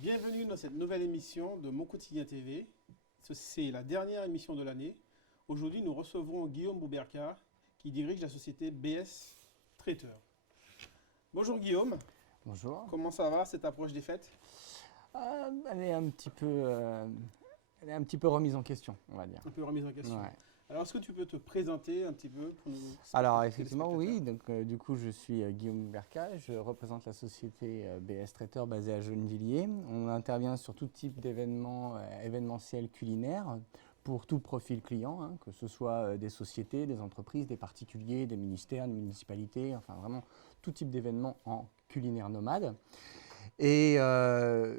Bienvenue dans cette nouvelle émission de Mon Quotidien TV. C'est la dernière émission de l'année. Aujourd'hui, nous recevrons Guillaume Bouberka, qui dirige la société BS Traiteur. Bonjour Guillaume. Bonjour. Comment ça va, cette approche des fêtes? Elle est un petit peu remise en question, on va dire. Un peu remise en question. Ouais. Alors, est-ce que tu peux te présenter un petit peu pour nous? Alors, effectivement, oui. Donc, du coup, je suis Guillaume Bouberka. Je représente la société BS Traiteur basée à Gennevilliers. On intervient sur tout type d'événements événementiels culinaires pour tout profil client, hein, que ce soit des sociétés, des entreprises, des particuliers, des ministères, des municipalités, enfin vraiment tout type d'événements en culinaire nomade. Et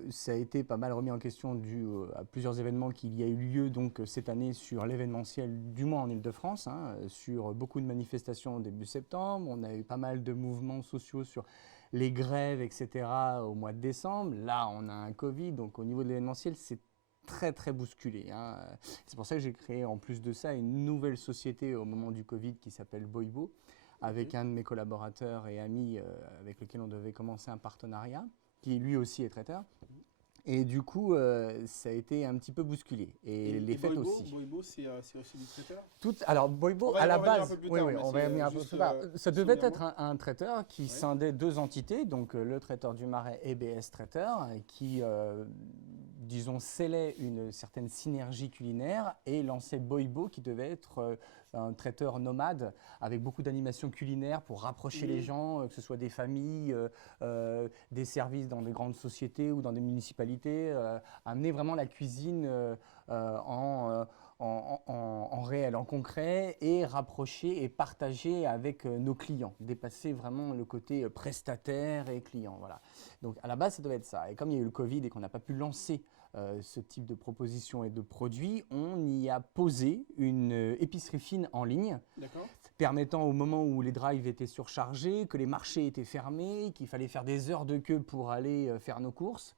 ça a été pas mal remis en question dû à plusieurs événements qu'il y a eu lieu donc, cette année sur l'événementiel, du moins en Île-de-France, hein, sur beaucoup de manifestations au début septembre. On a eu pas mal de mouvements sociaux sur les grèves, etc. au mois de décembre. Là, on a un Covid, donc au niveau de l'événementiel, c'est très très bousculé, hein. C'est pour ça que j'ai créé en plus de ça une nouvelle société au moment du Covid qui s'appelle Boibo, avec un de mes collaborateurs et amis avec lequel on devait commencer un partenariat, qui lui aussi est traiteur. Et du coup, ça a été un petit peu bousculé. Et les fêtes Boibo, aussi. Boibo, c'est aussi du traiteur? Alors, Boibo, à la base, on va y revenir un peu plus tard. Ça devait être un traiteur qui scindait deux entités, donc le traiteur du Marais et BS Traiteur, qui, disons, scellait une certaine synergie culinaire et lançait Boibo, qui devait être un traiteur nomade avec beaucoup d'animations culinaires pour rapprocher les gens, que ce soit des familles, des services dans des grandes sociétés ou dans des municipalités, amener vraiment la cuisine en réel, en concret, et rapprocher et partager avec nos clients, dépasser vraiment le côté prestataire et client. Voilà. Donc à la base, ça devait être ça. Et comme il y a eu le Covid et qu'on n'a pas pu lancer ce type de propositions et de produits, on y a posé une épicerie fine en ligne, permettant au moment où les drives étaient surchargés, que les marchés étaient fermés, qu'il fallait faire des heures de queue pour aller faire nos courses.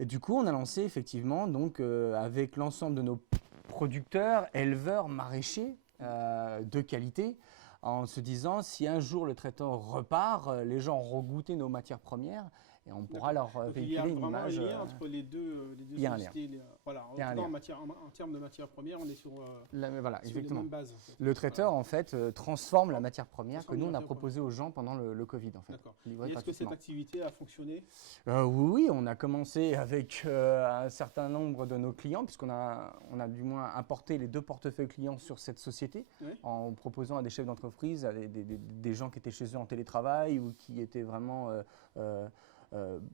Et du coup, on a lancé effectivement, donc, avec l'ensemble de nos producteurs, éleveurs, maraîchers de qualité, en se disant si un jour le traiteur repart, les gens auront goûté nos matières premières et on pourra leur véhiculer une image. Il y a vraiment un lien entre les deux il y a un sociétés. lien. Voilà, en termes de matières premières, on est sur, voilà, sur les mêmes bases. En fait. Le traiteur, en fait, transforme la matière première que nous, on a proposée aux gens pendant le Covid. En fait. D'accord. Et est-ce que cette activité a fonctionné? Oui, on a commencé avec un certain nombre de nos clients, puisqu'on a du moins importé les 2 portefeuilles clients sur cette société, en proposant à des chefs d'entreprise, à des gens qui étaient chez eux en télétravail ou qui étaient vraiment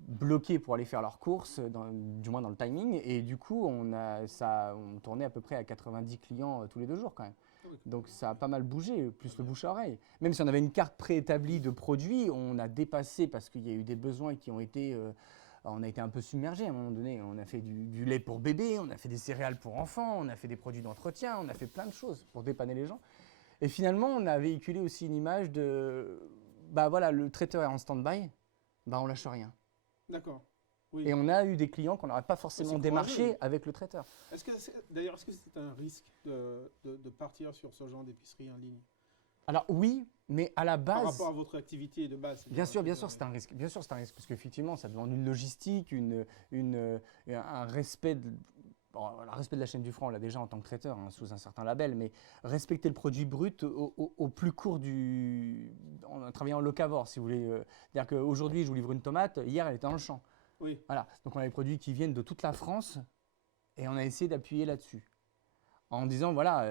bloqués pour aller faire leurs courses, du moins dans le timing. Et du coup, on tournait à peu près à 90 clients tous les 2 jours quand même. Donc ça a pas mal bougé, plus le bouche à oreille. Même si on avait une carte préétablie de produits, on a dépassé parce qu'il y a eu des besoins qui ont été... on a été un peu submergé à un moment donné. On a fait du lait pour bébé, on a fait des céréales pour enfants, on a fait des produits d'entretien, on a fait plein de choses pour dépanner les gens. Et finalement, on a véhiculé aussi une image de... Bah voilà, le traiteur est en stand-by, bah on lâche rien. D'accord. Oui. Et on a eu des clients qu'on n'aurait pas forcément démarché avec le traiteur. D'ailleurs, est-ce que c'est un risque de partir sur ce genre d'épicerie en ligne? Alors oui, mais à la base… Par rapport à votre activité de base. Bien sûr, c'est un risque. Bien sûr, c'est un risque, parce qu'effectivement, ça demande une logistique, un respect le respect de la chaîne du franc, on l'a déjà en tant que traiteur, hein, sous un certain label, mais respecter le produit brut au plus court en travaillant en locavore, si vous voulez. C'est-à-dire qu'aujourd'hui, je vous livre une tomate, hier, elle était dans le champ. Oui. Voilà. Donc, on a des produits qui viennent de toute la France et on a essayé d'appuyer là-dessus. En disant, voilà,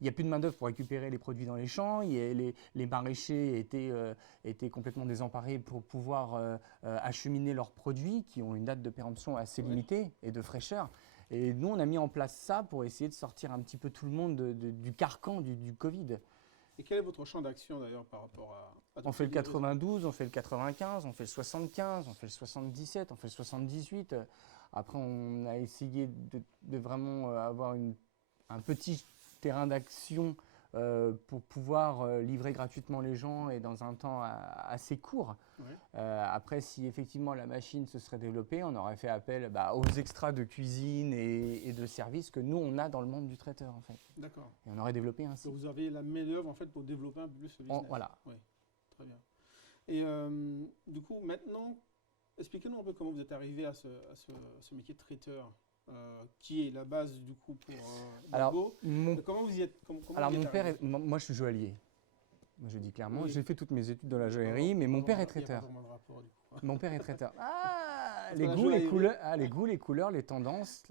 il n'y a plus de main-d'œuvre pour récupérer les produits dans les champs, les maraîchers étaient complètement désemparés pour pouvoir acheminer leurs produits qui ont une date de péremption assez limitée et de fraîcheur. Et nous, on a mis en place ça pour essayer de sortir un petit peu tout le monde du carcan du Covid. Et quel est votre champ d'action d'ailleurs par rapport à on fait le 92, on fait le 95, on fait le 75, on fait le 77, on fait le 78. Après, on a essayé de vraiment avoir un petit terrain d'action pour pouvoir livrer gratuitement les gens et dans un temps assez court. Après, si effectivement la machine se serait développée, on aurait fait appel aux extras de cuisine et de services que nous, on a dans le monde du traiteur, en fait. D'accord. Et on aurait développé un site. Donc vous avez la main-d'œuvre en fait pour développer un peu plus ce business. Voilà. Oui, très bien. Et du coup, maintenant, expliquez-nous un peu comment vous êtes arrivé à ce métier de traiteur, qui est la base du coup pour Go. Comment vous y êtes alors, mon père, moi je suis joaillier. Moi, je dis clairement, oui. J'ai fait toutes mes études dans la joaillerie, mais mon père est traiteur. Mon père est traiteur. Ah, les goûts, les couleurs, les couleurs, les tendances.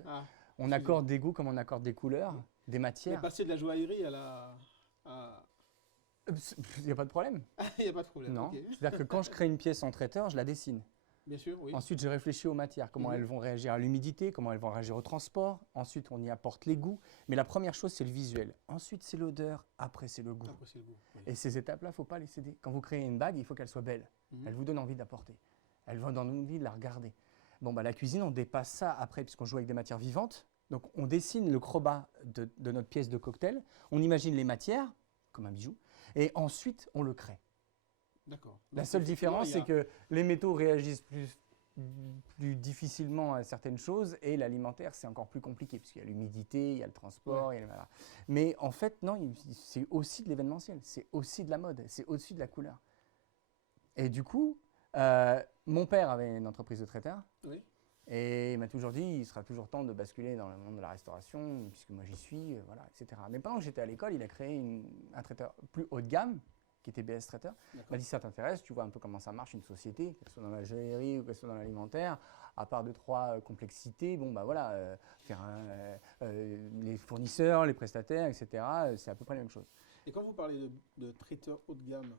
On accorde des goûts comme on accorde des couleurs, des matières. Mais passer de la joaillerie à la... Il n'y a pas de problème. Il n'y a pas de problème. Non. Okay. C'est-à-dire que quand je crée une pièce en traiteur, je la dessine. Bien sûr, oui. Ensuite, je réfléchis aux matières, comment elles vont réagir à l'humidité, comment elles vont réagir au transport. Ensuite, on y apporte les goûts. Mais la première chose, c'est le visuel. Ensuite, c'est l'odeur. Après, c'est le goût. Oui. Et ces étapes-là, il ne faut pas les céder. Quand vous créez une bague, il faut qu'elle soit belle. Elle vous donne envie d'apporter. Elle vous donne envie de la regarder. Bon, la cuisine, on dépasse ça après, puisqu'on joue avec des matières vivantes. Donc, on dessine le crobat de notre pièce de cocktail. On imagine les matières, comme un bijou. Et ensuite, on le crée. D'accord. La seule différence, c'est que les métaux réagissent plus difficilement à certaines choses et l'alimentaire, c'est encore plus compliqué puisqu'il y a l'humidité, il y a le transport. Il y a Mais en fait, non, c'est aussi de l'événementiel, c'est aussi de la mode, c'est au-dessus de la couleur. Et du coup, mon père avait une entreprise de traiteur. Oui. Et il m'a toujours dit, il sera toujours temps de basculer dans le monde de la restauration, puisque moi j'y suis, voilà, etc. Mais pendant que j'étais à l'école, il a créé un traiteur plus haut de gamme, qui était BS Traiteur. Il m'a dit, si ça t'intéresse, tu vois un peu comment ça marche une société, qu'elle soit dans la joaillerie ou qu'elle soit dans l'alimentaire, à part 2-3 complexités, faire les fournisseurs, les prestataires, etc., c'est à peu près la même chose. Et quand vous parlez de traiteur haut de gamme,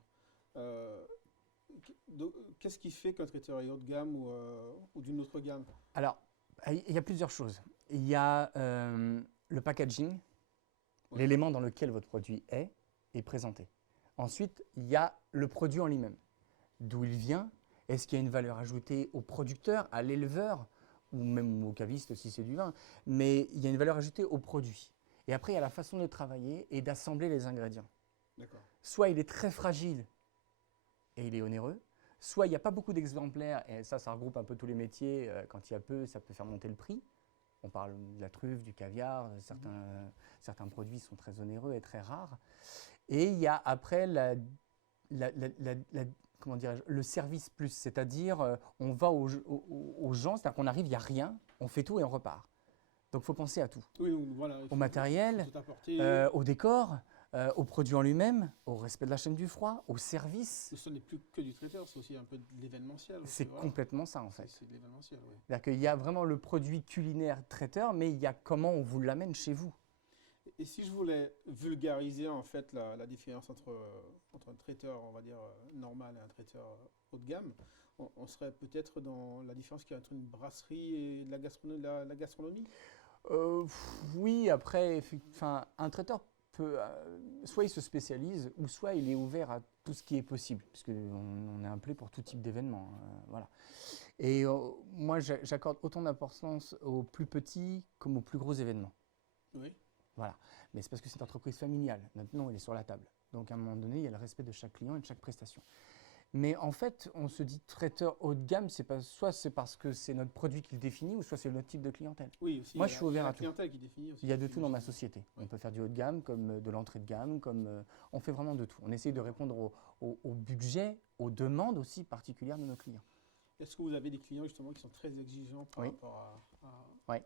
qu'est-ce qui fait qu'un traiteur est haut de gamme ou d'une autre gamme? Alors, il y a plusieurs choses. Il y a le packaging, l'élément dans lequel votre produit est présenté. Ensuite, il y a le produit en lui-même. D'où il vient? Est-ce qu'il y a une valeur ajoutée au producteur, à l'éleveur, ou même au caviste si c'est du vin? Mais il y a une valeur ajoutée au produit. Et après, il y a la façon de travailler et d'assembler les ingrédients. Soit il est très fragile et il est onéreux, soit il n'y a pas beaucoup d'exemplaires, et ça regroupe un peu tous les métiers. Quand il y a peu, ça peut faire monter le prix. On parle de la truffe, du caviar, certains produits sont très onéreux et très rares. Et il y a après comment dirais-je, le service plus, c'est-à-dire on va aux gens, c'est-à-dire qu'on arrive, il n'y a rien, on fait tout et on repart. Donc il faut penser à tout. Oui, voilà, au matériel, au décor, au produit en lui-même, au respect de la chaîne du froid, au service. Ce n'est plus que du traiteur, c'est aussi un peu de l'événementiel. C'est complètement ça en fait. C'est de l'événementiel, oui. C'est-à-dire qu'il y a vraiment le produit culinaire traiteur, mais il y a comment on vous l'amène chez vous. Et si je voulais vulgariser en fait la différence entre un traiteur, on va dire, normal et un traiteur haut de gamme, on serait peut-être dans la différence qu'il y a entre une brasserie et la gastronomie? Oui, après, un traiteur peut, soit il se spécialise, ou soit il est ouvert à tout ce qui est possible, puisqu'on est appelé pour tout type d'événement. Voilà. Et moi, j'accorde autant d'importance aux plus petits comme aux plus gros événements. Oui. Voilà. Mais c'est parce que c'est une entreprise familiale. Notre nom, il est sur la table. Donc, à un moment donné, il y a le respect de chaque client et de chaque prestation. Mais en fait, on se dit traiteur haut de gamme, soit c'est parce que c'est notre produit qui le définit, ou soit c'est notre type de clientèle. Oui, aussi. Moi, je suis ouvert à tout. Qui définit aussi. Il y a de tout dans ma société. Oui. On peut faire du haut de gamme, comme de l'entrée de gamme, on fait vraiment de tout. On essaye de répondre au budget, aux demandes aussi particulières de nos clients. Est-ce que vous avez des clients justement qui sont très exigeants par rapport à... Oui.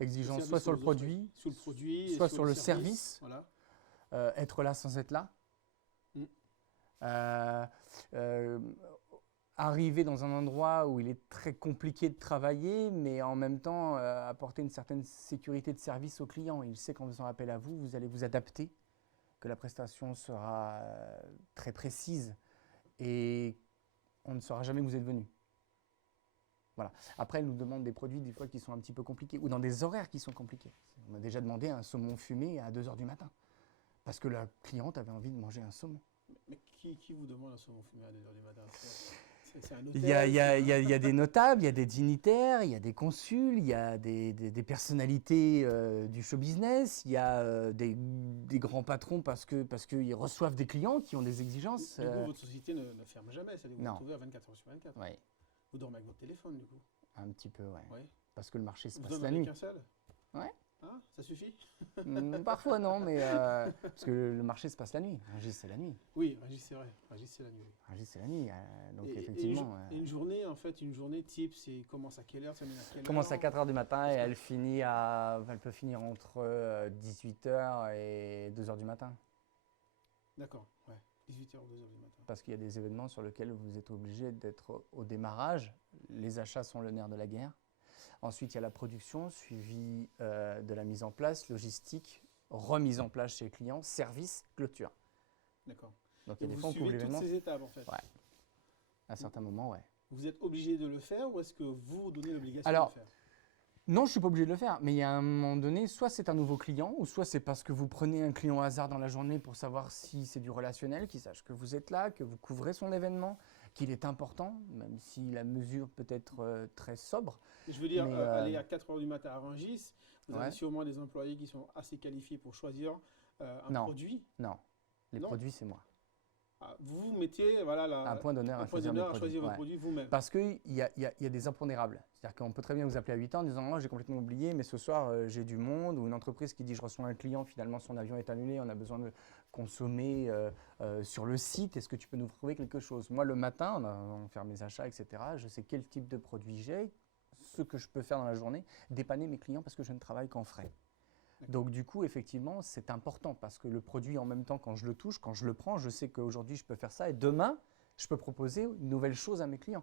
Exigeants soit sur le produit, soit sur le service. Voilà. Être là sans être là. Arriver dans un endroit où il est très compliqué de travailler, mais en même temps apporter une certaine sécurité de service au client. Il sait qu'en faisant appel à vous, vous allez vous adapter, que la prestation sera très précise et on ne saura jamais où vous êtes venu. Voilà. Après, elle nous demande des produits des fois qui sont un petit peu compliqués ou dans des horaires qui sont compliqués. On m'a déjà demandé un saumon fumé à 2h du matin parce que la cliente avait envie de manger un saumon. Mais qui vous demande un saumon fumé à 2h du matin? C'est un il y a des notables, il y a des dignitaires, il y a des consuls, il y a des personnalités du show business, il y a des grands patrons parce qu'ils reçoivent des clients qui ont des exigences. Du coup, votre société ne ferme jamais, ça vous retrouvez à 24h sur 24. Oui. Vous dormez avec votre téléphone, du coup? Un petit peu, oui. Parce que le marché se passe la nuit. Vous dormez avec un seul? Oui. Ah, ça suffit? Parfois non, mais parce que le marché se passe la nuit. Rungis, c'est la nuit. Oui, Rungis, c'est vrai. Rungis, c'est la nuit. Rungis, c'est la nuit. Donc Et effectivement. une journée, en fait, une journée type, c'est commence à quelle heure, ça termine à quelle heure? Commence à 4 h du matin et elle peut finir entre 18 h et 2 h du matin. D'accord, ouais. 18 h, 2 h du matin. Parce qu'il y a des événements sur lesquels vous êtes obligé d'être au démarrage. Les achats sont le nerf de la guerre. Ensuite, il y a la production, suivie de la mise en place, logistique, remise en place chez le client, service, clôture. D'accord. Donc il y a des fois où toutes ces étapes, en fait. Ouais. À certains moments, ouais. Vous êtes obligé de le faire ou est-ce que vous donnez l'obligation de le faire? Non, je ne suis pas obligé de le faire, mais il y a un moment donné, soit c'est un nouveau client, ou soit c'est parce que vous prenez un client au hasard dans la journée pour savoir si c'est du relationnel, qu'il sache que vous êtes là, que vous couvrez son événement, qu'il est important, même si la mesure peut être très sobre. Je veux dire, aller à 4 h du matin à Rungis, vous avez sûrement des employés qui sont assez qualifiés pour choisir un produit. Non, les produits, c'est moi. Vous mettez un point d'honneur à choisir votre produit vous-même. Parce qu'il y a des impondérables. C'est-à-dire qu'on peut très bien vous appeler à 8 h en disant « j'ai complètement oublié, mais ce soir, j'ai du monde » ou une entreprise qui dit « je reçois un client, finalement son avion est annulé, on a besoin de consommer sur le site, est-ce que tu peux nous trouver quelque chose ?» Moi, le matin, on fait mes achats, etc. Je sais quel type de produit j'ai, ce que je peux faire dans la journée, dépanner mes clients parce que je ne travaille qu'en frais. Donc du coup, effectivement, c'est important parce que le produit, en même temps, quand je le touche, quand je le prends, je sais qu'aujourd'hui, je peux faire ça et demain, je peux proposer une nouvelle chose à mes clients,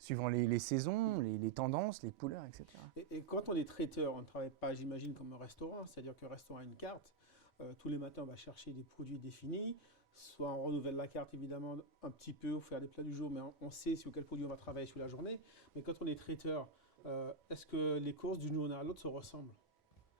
suivant les saisons, les tendances, les couleurs, etc. Et quand on est traiteur, on ne travaille pas, j'imagine, comme un restaurant, c'est-à-dire qu'un restaurant a une carte. Tous les matins, on va chercher des produits définis. Soit on renouvelle la carte, évidemment, un petit peu, pour faire des plats du jour, mais on sait sur quel produit on va travailler sur la journée. Mais quand on est traiteur, est-ce que les courses d'une journée à l'autre se ressemblent?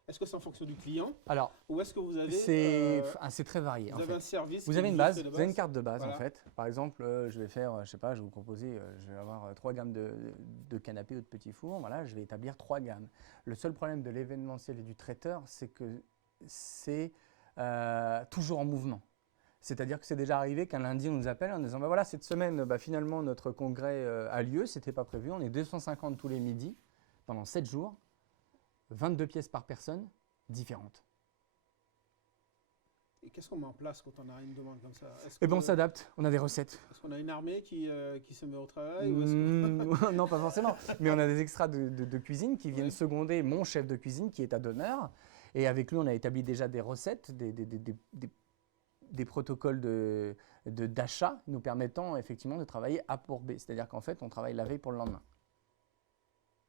Est-ce que c'est en fonction du client? Alors, ou est-ce que vous avez... c'est très varié. Vous avez un service. Vous avez une base, vous avez une carte de base en fait. Par exemple, je vais faire, je sais pas, je vais vous proposer, je vais avoir 3 gammes de canapés ou de petits fours. Voilà, je vais établir 3 gammes. Le seul problème de l'événementiel et du traiteur, c'est que c'est toujours en mouvement. C'est-à-dire que c'est déjà arrivé qu'un lundi, on nous appelle en disant bah voilà, cette semaine, finalement, notre congrès a lieu, c'était pas prévu, on est 250 tous les midis pendant 7 jours. 22 pièces par personne, différentes. Et qu'est-ce qu'on met en place quand on a une demande comme ça? On s'adapte, on a des recettes. Est-ce qu'on a une armée qui se met au travail Non, pas forcément. Mais on a des extras de cuisine qui viennent seconder mon chef de cuisine qui est à demeure. Et avec lui, on a établi déjà des recettes, des protocoles d'achat nous permettant effectivement de travailler A pour B. C'est-à-dire qu'en fait, on travaille la veille pour le lendemain.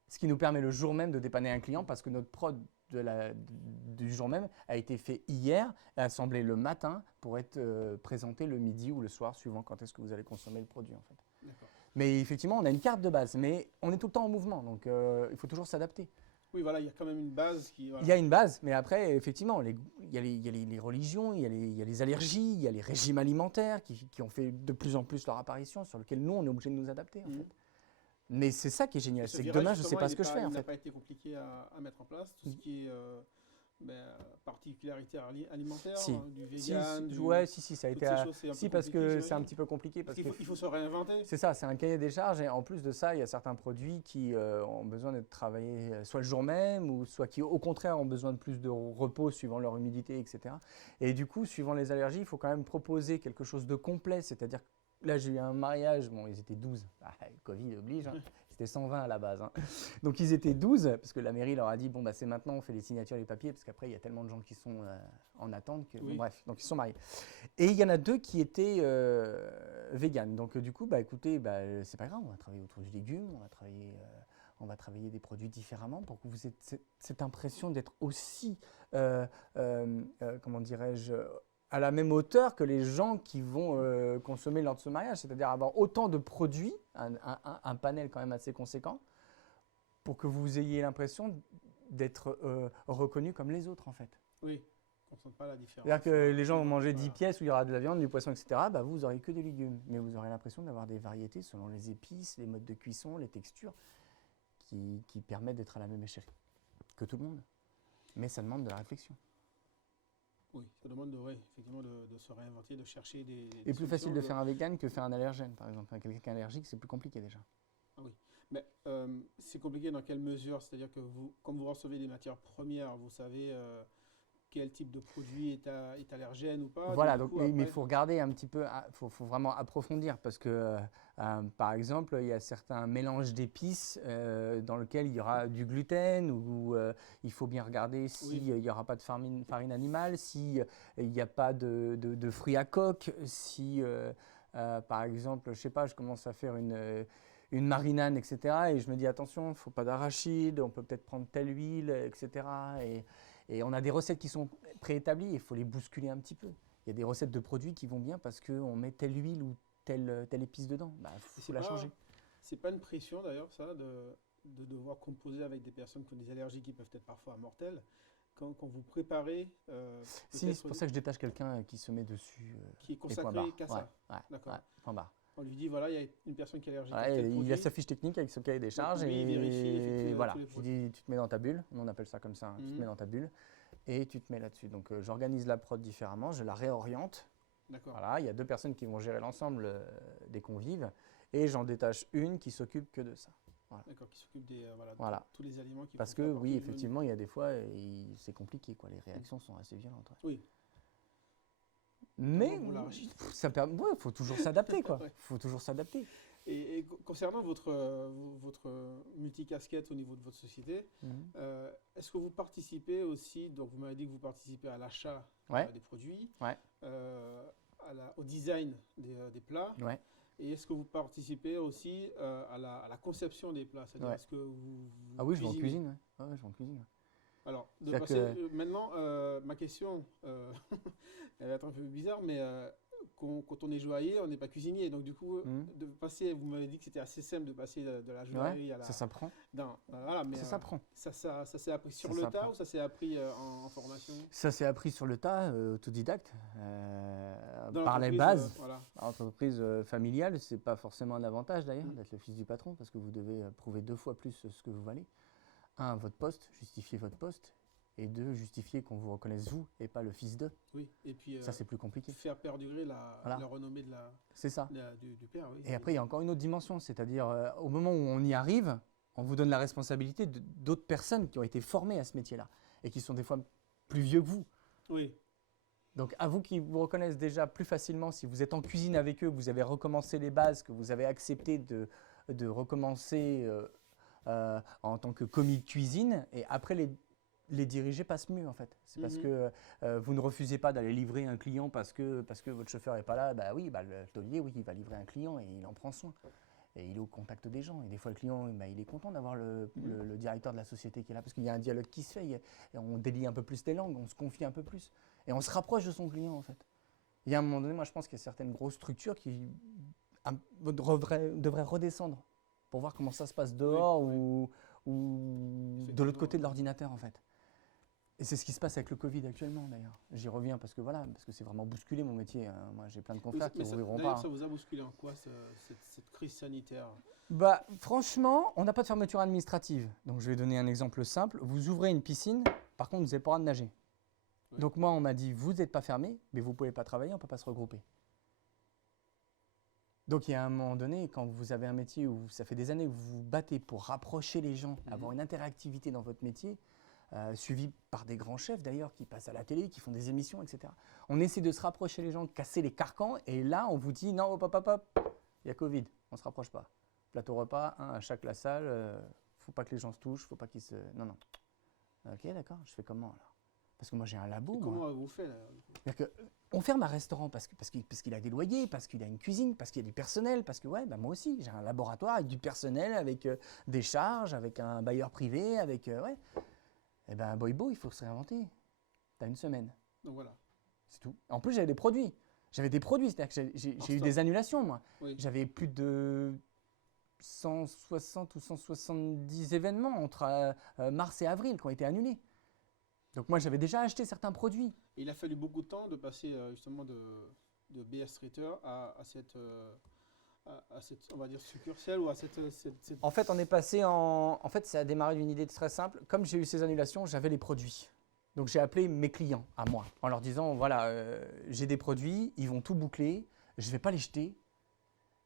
Ce qui nous permet le jour même de dépanner un client parce que notre prod du jour même a été fait hier et assemblé le matin pour être présenté le midi ou le soir, suivant quand est-ce que vous allez consommer le produit en fait. Mais effectivement, on a une carte de base, mais on est tout le temps en mouvement, donc il faut toujours s'adapter. Oui, voilà, il y a quand même une base qui… Voilà. Il y a une base, mais après, effectivement, il y a les religions, il y a les allergies, il y a les régimes alimentaires qui ont fait de plus en plus leur apparition, sur lesquels nous, on est obligé de nous adapter en fait. Mais c'est ça qui est génial, c'est que demain, je ne sais pas ce que je fais en fait. Ça n'a pas été compliqué à mettre en place, tout ce qui est particularité alimentaire, du vegan, si, ça a été… parce que c'est un petit peu compliqué. Il faut se réinventer. C'est ça, c'est un cahier des charges et en plus de ça, il y a certains produits qui ont besoin d'être travaillés soit le jour même ou soit qui au contraire ont besoin de plus de repos suivant leur humidité, etc. Et du coup, suivant les allergies, il faut quand même proposer quelque chose de complet, c'est-à-dire là, j'ai eu un mariage, bon, ils étaient 12, Covid oblige, hein. C'était 120 à la base. Hein. Donc, ils étaient 12, parce que la mairie leur a dit, bon, c'est maintenant, on fait les signatures et les papiers, parce qu'après, il y a tellement de gens qui sont en attente que, bon, bref, donc ils sont mariés. Et il y en a 2 qui étaient véganes. Donc, du coup, écoutez, c'est pas grave, on va travailler autour du légume, on va travailler des produits différemment pour que vous ayez cette impression d'être aussi, comment dirais-je, à la même hauteur que les gens qui vont consommer lors de ce mariage, c'est-à-dire avoir autant de produits, un panel quand même assez conséquent, pour que vous ayez l'impression d'être reconnu comme les autres en fait. Oui, on ne sent pas la différence. C'est-à-dire que les gens vont manger 10 pièces où il y aura de la viande, du poisson, etc. Vous n'aurez que des légumes, mais vous aurez l'impression d'avoir des variétés selon les épices, les modes de cuisson, les textures, qui permettent d'être à la même échelle que tout le monde. Mais ça demande de la réflexion. Oui, ça demande effectivement de se réinventer, de chercher des Et plus facile de faire un vegan que faire un allergène, par exemple. Quelqu'un qui est allergique, c'est plus compliqué déjà. Ah oui. Mais c'est compliqué dans quelle mesure? C'est-à-dire que vous, comme vous recevez des matières premières, vous savez quel type de produit est allergène ou pas. Voilà, donc, mais il faut regarder un petit peu, faut vraiment approfondir parce que, par exemple, il y a certains mélanges d'épices dans lesquels il y aura du gluten ou il faut bien regarder s'il n'y aura pas de farine animale, s'il n'y a pas de fruits à coque, si, par exemple, je ne sais pas, je commence à faire une marinade, etc. Et je me dis, attention, il ne faut pas d'arachide, on peut peut-être prendre telle huile, etc. Et on a des recettes qui sont préétablies, il faut les bousculer un petit peu. Il y a des recettes de produits qui vont bien parce qu'on met telle huile ou telle épice dedans. Il faut la changer. C'est pas une pression d'ailleurs, ça, de devoir composer avec des personnes qui ont des allergies qui peuvent être parfois mortelles. Quand vous préparez... si, c'est pour ça que je détache quelqu'un qui se met dessus. Qui est consacré qu'à ça. D'accord. Point barre. On lui dit, voilà, il y a une personne qui est allergique. Il a sa fiche technique avec son cahier des charges. Et il vérifie voilà. Je dis, tu te mets dans ta bulle, on appelle ça comme ça, hein. Tu te mets dans ta bulle et tu te mets là-dessus. Donc j'organise la prod différemment, je la réoriente. D'accord. Voilà, il y a 2 personnes qui vont gérer l'ensemble des convives et j'en détache une qui s'occupe que de ça. Voilà. D'accord, qui s'occupe des tous les aliments qui parce que oui, effectivement, il y a des fois, c'est compliqué, quoi. Les réactions sont assez violentes. Ouais. Oui. Mais il faut toujours s'adapter, quoi. Il faut toujours s'adapter. Et concernant votre multicasquette au niveau de votre société, est-ce que vous participez aussi, donc vous m'avez dit que vous participez à l'achat des produits, au design des plats, et est-ce que vous participez aussi à la conception des plats? C'est-à-dire, est-ce que vous oui, je vais en cuisine. Je vais en cuisine. Alors, maintenant, ma question, elle va être un peu bizarre, mais quand on est joaillier, on n'est pas cuisinier. Donc, du coup, de passer, vous m'avez dit que c'était assez simple de passer de la joaillerie à la... Ça s'apprend. Voilà, mais ça s'apprend. Ça s'est appris sur le tas ou ça s'est appris en formation? Ça s'est appris sur le tas, autodidacte, par les bases. Entreprise familiale, ce n'est pas forcément un avantage d'ailleurs d'être le fils du patron parce que vous devez prouver 2 fois plus ce que vous valez. 1, votre poste, justifier votre poste, et 2, justifier qu'on vous reconnaisse vous et pas le fils d'eux. Oui, et puis ça c'est plus compliqué. Faire perdurer la renommée de du père. Oui, et après il y a encore une autre dimension, c'est-à-dire au moment où on y arrive, on vous donne la responsabilité d'autres personnes qui ont été formées à ce métier-là et qui sont des fois plus vieux que vous. Oui. Donc à vous qui vous reconnaissent déjà plus facilement, si vous êtes en cuisine avec eux, vous avez recommencé les bases, que vous avez accepté de recommencer en tant que commis de cuisine, et après les diriger passe mieux en fait. C'est parce que vous ne refusez pas d'aller livrer un client parce que votre chauffeur n'est pas là. Bah oui, le taulier, oui, il va livrer un client et il en prend soin. Et il est au contact des gens. Et des fois, le client, il est content d'avoir le directeur de la société qui est là parce qu'il y a un dialogue qui se fait. Et on délie un peu plus les langues, on se confie un peu plus. Et on se rapproche de son client en fait. Il y a un moment donné, moi je pense qu'il y a certaines grosses structures qui devraient redescendre pour voir comment ça se passe dehors ou de l'autre côté de l'ordinateur en fait. Et c'est ce qui se passe avec le Covid actuellement d'ailleurs. J'y reviens parce que c'est vraiment bousculé mon métier. Moi j'ai plein de confrères qui n'ouvriront pas. Ça vous a bousculé en quoi cette crise sanitaire? Franchement, on n'a pas de fermeture administrative. Donc je vais donner un exemple simple. Vous ouvrez une piscine, par contre vous n'avez pas le droit de nager. Oui. Donc moi on m'a dit vous n'êtes pas fermé, mais vous ne pouvez pas travailler, on ne peut pas se regrouper. Donc il y a un moment donné, quand vous avez un métier où ça fait des années que vous vous battez pour rapprocher les gens, avoir une interactivité dans votre métier, suivi par des grands chefs d'ailleurs qui passent à la télé, qui font des émissions, etc. On essaie de se rapprocher les gens, de casser les carcans, et là on vous dit non, hop, il y a Covid, on ne se rapproche pas. Plateau repas, à chaque la salle, faut pas que les gens se touchent, faut pas qu'ils se... Non. Ok, d'accord, je fais comment alors? Parce que moi j'ai un labo. Comment vous faites là? On ferme un restaurant parce qu'il a des loyers, parce qu'il a une cuisine, parce qu'il y a du personnel, parce que moi aussi j'ai un laboratoire avec du personnel, avec des charges, avec un bailleur privé, avec Eh ben Boybo, il faut se réinventer. T'as une semaine. Donc voilà. C'est tout. En plus j'avais des produits. C'est-à-dire que j'ai eu des annulations moi. Oui. J'avais plus de 160 ou 170 événements entre mars et avril qui ont été annulés. Donc moi j'avais déjà acheté certains produits. Et il a fallu beaucoup de temps de passer justement de BS Traiter à cette on va dire succursale ou à cette... En fait on est passé en fait ça a démarré d'une idée très simple. Comme j'ai eu ces annulations, j'avais les produits. Donc j'ai appelé mes clients à moi en leur disant voilà j'ai des produits, ils vont tout boucler, je ne vais pas les jeter.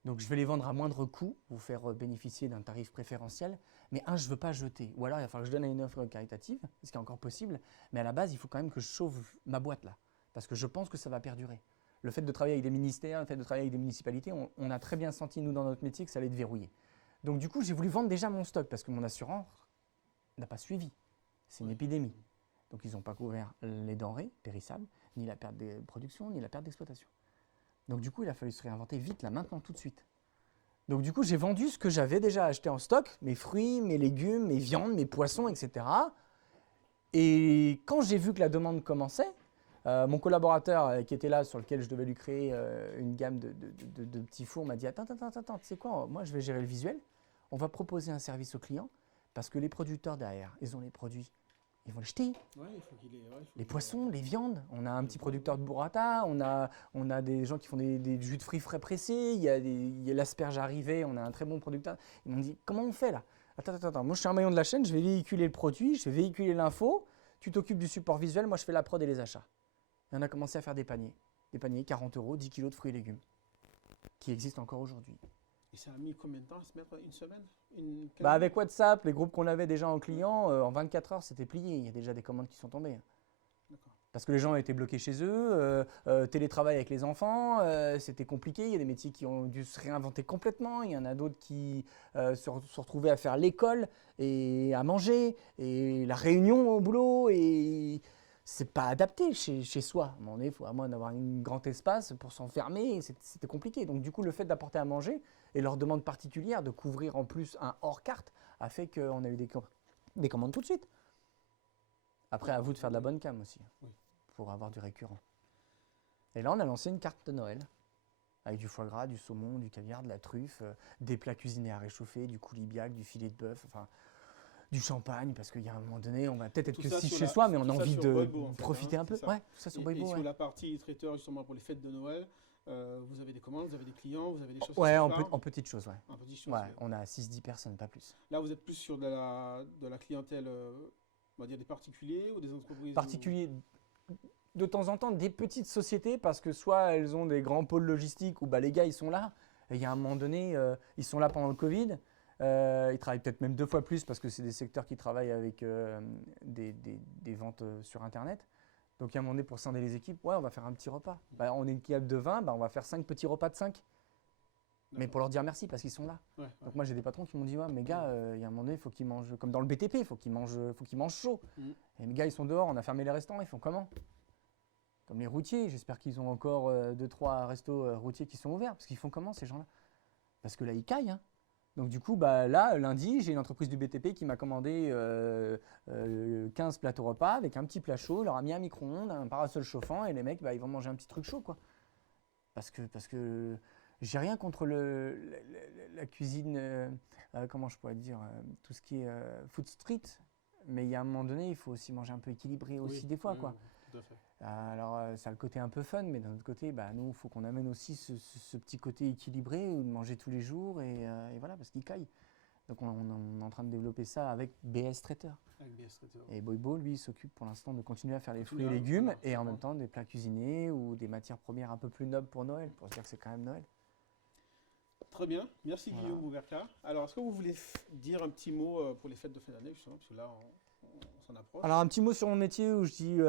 Donc, je vais les vendre à moindre coût, vous faire bénéficier d'un tarif préférentiel. Mais je ne veux pas jeter. Ou alors, il va falloir que je donne une offre caritative, ce qui est encore possible. Mais à la base, il faut quand même que je sauve ma boîte là. Parce que je pense que ça va perdurer. Le fait de travailler avec des ministères, le fait de travailler avec des municipalités, on a très bien senti, nous, dans notre métier, que ça allait être verrouillé. Donc, du coup, j'ai voulu vendre déjà mon stock parce que mon assurance n'a pas suivi. C'est une épidémie. Donc, ils n'ont pas couvert les denrées périssables, ni la perte de production, ni la perte d'exploitation. Donc, du coup, il a fallu se réinventer vite, là, maintenant, tout de suite. Donc, du coup, j'ai vendu ce que j'avais déjà acheté en stock, mes fruits, mes légumes, mes viandes, mes poissons, etc. Et quand j'ai vu que la demande commençait, mon collaborateur qui était là, sur lequel je devais lui créer une gamme de petits fours, m'a dit « Attends, tu sais quoi, moi, je vais gérer le visuel. On va proposer un service aux clients parce que les producteurs derrière, ils ont les produits. Ils vont les jeter. Les poissons, les viandes. On a un petit producteur de burrata, on a des gens qui font des jus de fruits frais pressés, il y a l'asperge arrivée, on a un très bon producteur. Ils m'ont dit, comment on fait là? Attends, moi je suis un maillon de la chaîne, je vais véhiculer le produit, je vais véhiculer l'info, tu t'occupes du support visuel, moi je fais la prod et les achats. Et on a commencé à faire des paniers 40 €, 10 kilos de fruits et légumes, qui existent encore aujourd'hui. Et ça a mis combien de temps à se mettre? Une semaine? Avec WhatsApp, les groupes qu'on avait déjà en client, en 24 heures, c'était plié. Il y a déjà des commandes qui sont tombées. Parce que les gens étaient bloqués chez eux, télétravail avec les enfants, c'était compliqué. Il y a des métiers qui ont dû se réinventer complètement. Il y en a d'autres qui se retrouvaient à faire l'école et à manger et la réunion au boulot. Et c'est pas adapté chez soi. À un moment donné, il faut à moins d'avoir un grand espace pour s'enfermer. C'était compliqué. Donc du coup, le fait d'apporter à manger et leur demande particulière de couvrir en plus un hors carte a fait qu'on a eu des commandes tout de suite. Après, à vous de faire de la bonne cam aussi, pour avoir du récurrent. Et là, on a lancé une carte de Noël, avec du foie gras, du saumon, du caviar, de la truffe, des plats cuisinés à réchauffer, du coulibiac, du filet de bœuf, enfin, du champagne, parce qu'il y a un moment donné, on va peut-être être que si chez soi, mais on a envie de profiter un peu. Ouais, tout ça sur Boibo. Et sur la partie traiteur, justement, pour les fêtes de Noël, vous avez des commandes, vous avez des clients, vous avez des choses en petites choses, ouais. En petites choses, on a 6-10 personnes, pas plus. Là, vous êtes plus sur de la clientèle, on va dire des particuliers ou des entreprises? Particuliers, de temps en temps, des petites sociétés, parce que soit elles ont des grands pôles logistiques où les gars, ils sont là. Et il y a un moment donné, ils sont là pendant le Covid. Ils travaillent peut-être même 2 fois plus parce que c'est des secteurs qui travaillent avec des ventes sur Internet. Donc, il y a un moment donné, pour scinder les équipes, on va faire un petit repas. On est une équipe de 20, on va faire 5 petits repas de 5. Mais pour leur dire merci parce qu'ils sont là. Donc moi, j'ai des patrons qui m'ont dit, mes gars, il y a un moment donné, il faut qu'ils mangent, comme dans le BTP, il faut qu'ils mangent chaud. Et mes gars, ils sont dehors, on a fermé les restaurants, ils font comment? Comme les routiers, j'espère qu'ils ont encore 2-3 restos routiers qui sont ouverts. Parce qu'ils font comment, ces gens-là? Parce que là, ils caillent. Donc du coup, là, lundi, j'ai une entreprise du BTP qui m'a commandé 15 plateaux repas avec un petit plat chaud, il leur a mis un micro-ondes, un parasol chauffant, et les mecs, ils vont manger un petit truc chaud, quoi. Parce que j'ai rien contre la cuisine, comment je pourrais dire, tout ce qui est food street, mais il y a un moment donné, il faut aussi manger un peu équilibré aussi des fois, quoi. Tout à fait. Alors, ça a le côté un peu fun, mais d'un autre côté, nous, il faut qu'on amène aussi ce petit côté équilibré, de manger tous les jours, et voilà, parce qu'il caille. Donc, on est en train de développer ça avec BS Traiteur. Et Boibo, lui, s'occupe pour l'instant de continuer à faire les fruits et légumes, et en même temps des plats cuisinés ou des matières premières un peu plus nobles pour Noël, pour se dire que c'est quand même Noël. Très bien, merci Guillaume Bouberka. Alors, est-ce que vous voulez dire un petit mot pour les fêtes de fin d'année, justement, parce que là, on s'en approche. Alors, un petit mot sur mon métier où je dis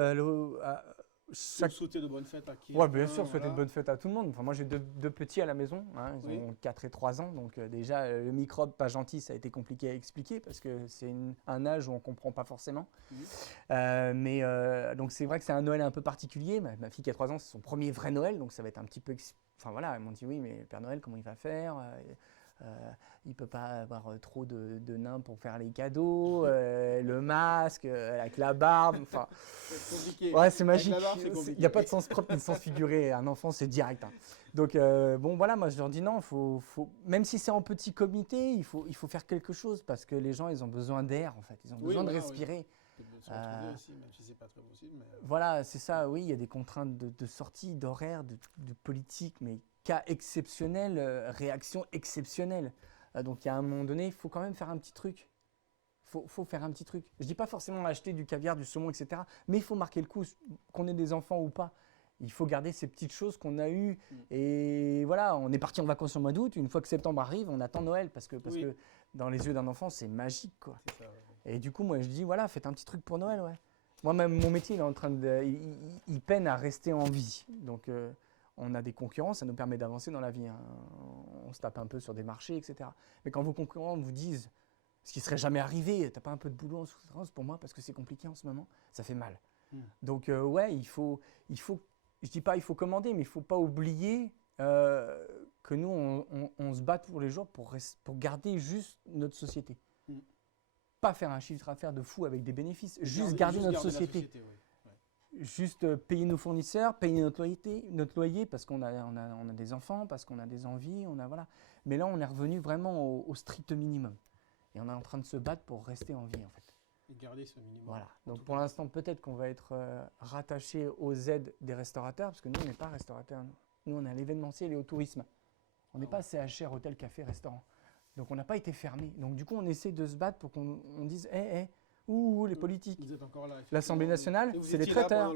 souhaiter de bonnes fêtes à qui? Oui, bien sûr, souhaiter de bonnes fêtes à tout le monde. Enfin, moi, j'ai deux petits à la maison, ils ont 4 et 3 ans, donc déjà, le microbe pas gentil, ça a été compliqué à expliquer parce que c'est un âge où on ne comprend pas forcément. Donc, c'est vrai que c'est un Noël un peu particulier. Ma fille qui a 3 ans, c'est son premier vrai Noël, donc ça va être un petit peu... Enfin voilà, elles m'ont dit oui, mais le Père Noël, comment il va faire? Il ne peut pas avoir trop de nains pour faire les cadeaux, le masque, avec la barbe. Enfin, c'est compliqué. Ouais, c'est magique. Il n'y a pas de sens propre ni de sens figuré. Un enfant, c'est direct. Donc, voilà, moi, je leur dis non, même si c'est en petit comité, il faut faire quelque chose parce que les gens, ils ont besoin d'air, en fait. Ils ont besoin de respirer. Aussi, même si c'est pas très possible. Mais... Voilà, c'est ça, oui, il y a des contraintes de sortie, d'horaire, de politique, mais cas exceptionnel, réaction exceptionnelle. Donc, il y a un moment donné, il faut quand même faire un petit truc. Faut faire un petit truc. Je ne dis pas forcément acheter du caviar, du saumon, etc. Mais il faut marquer le coup, qu'on ait des enfants ou pas. Il faut garder ces petites choses qu'on a eues. Et voilà, on est parti en vacances au mois d'août. Une fois que septembre arrive, on attend Noël parce que dans les yeux d'un enfant, c'est magique, quoi. C'est ça, ouais. Et du coup, moi, je dis, voilà, faites un petit truc pour Noël, ouais. Moi, même mon métier, il est en train de, il peine à rester en vie. Donc, on a des concurrents, ça nous permet d'avancer dans la vie, hein. On se tape un peu sur des marchés, etc. Mais quand vos concurrents vous disent ce qui serait jamais arrivé, t'as pas un peu de boulot en sous-traitance pour moi parce que c'est compliqué en ce moment, ça fait mal. Donc, ouais, il faut, je dis pas il faut commander, mais il faut pas oublier que nous, on se bat tous les jours pour garder juste notre société. Pas faire un chiffre d'affaires de fou avec des bénéfices, juste garder notre société. Juste payer nos fournisseurs, payer notre loyer parce qu'on a des enfants, parce qu'on a des envies, voilà. Mais là, on est revenu vraiment au strict minimum. Et on est en train de se battre pour rester en vie, en fait. Et garder ce minimum. Voilà. Donc pour l'instant, peut-être qu'on va être rattaché aux aides des restaurateurs, parce que nous, on n'est pas restaurateurs. Nous, on est à l'événementiel et au tourisme. On n'est pas CHR, hôtel, café, restaurant. Donc on n'a pas été fermé. Donc du coup, on essaie de se battre pour qu'on dise, les politiques. Vous êtes encore là. L'Assemblée nationale, c'est des traiteurs.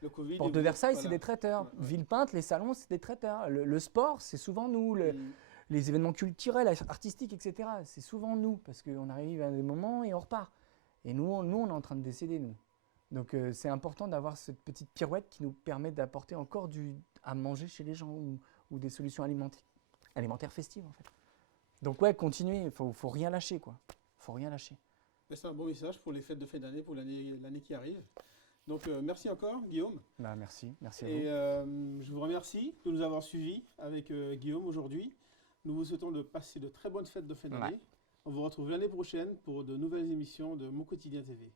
Le COVID, Porte de Versailles, c'est des traiteurs. Villepinte, les salons, c'est des traiteurs. Le sport, c'est souvent nous. Les événements culturels, artistiques, etc., c'est souvent nous. Parce qu'on arrive à des moments et on repart. Et nous, on est en train de décéder, nous. Donc, c'est important d'avoir cette petite pirouette qui nous permet d'apporter encore à manger chez les gens ou des solutions alimentaires festives, en fait. Donc, ouais, continuez. Il faut rien lâcher, quoi. Il faut rien lâcher. C'est un bon message pour les fêtes de fin d'année, pour l'année qui arrive. Donc, merci encore, Guillaume. Merci à vous. Et je vous remercie de nous avoir suivis avec Guillaume aujourd'hui. Nous vous souhaitons de passer de très bonnes fêtes de fin d'année. On vous retrouve l'année prochaine pour de nouvelles émissions de Mon Quotidien TV.